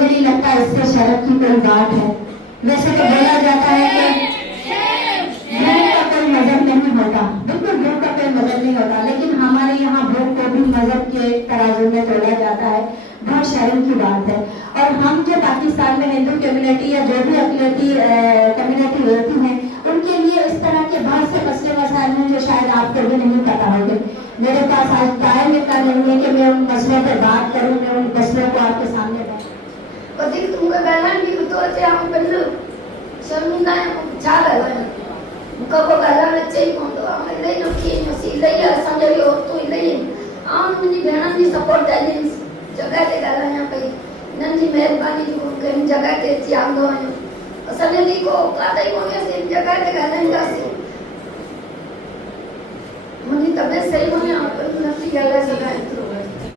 मुझे नहीं लगता इससे शर्म की कोई बात है। वैसे तो बोला जाता है कि भूख का कोई मजहब नहीं होता, बिल्कुल भूख का कोई मजहब नहीं होता, लेकिन हमारे यहाँ भूख को भी मजहब के तराजू में तोला जाता है। बहुत शर्म की बात है। और हम जो पाकिस्तान में हिंदू कम्युनिटी या जो भी कम्युनिटी होती है, उनके लिए इस तरह के बहुत से मसले मसाइल हैं जो शायद आपको भी नहीं पता होंगे। मेरे पास आज टाइम इतना नहीं है कि मैं उन मसलों पर बात करूँ, मैं उन मसलों को आपके सामने कधी तुमका गालांनी उतरते हम पहले शर्मिंदा चाल है मुका को गालाने चाहिए कोंतो हम ले नो की मसी ले समझ लो तो ले आम मुझी भेणन जी सपोर्ट डाली जगह ते गालाने पे नंजी मेहरबानी जो कहीं जगह ते ची आंदो है असले दी को काते को से जगह ते गालाने का से मुझी तबीयत सही होने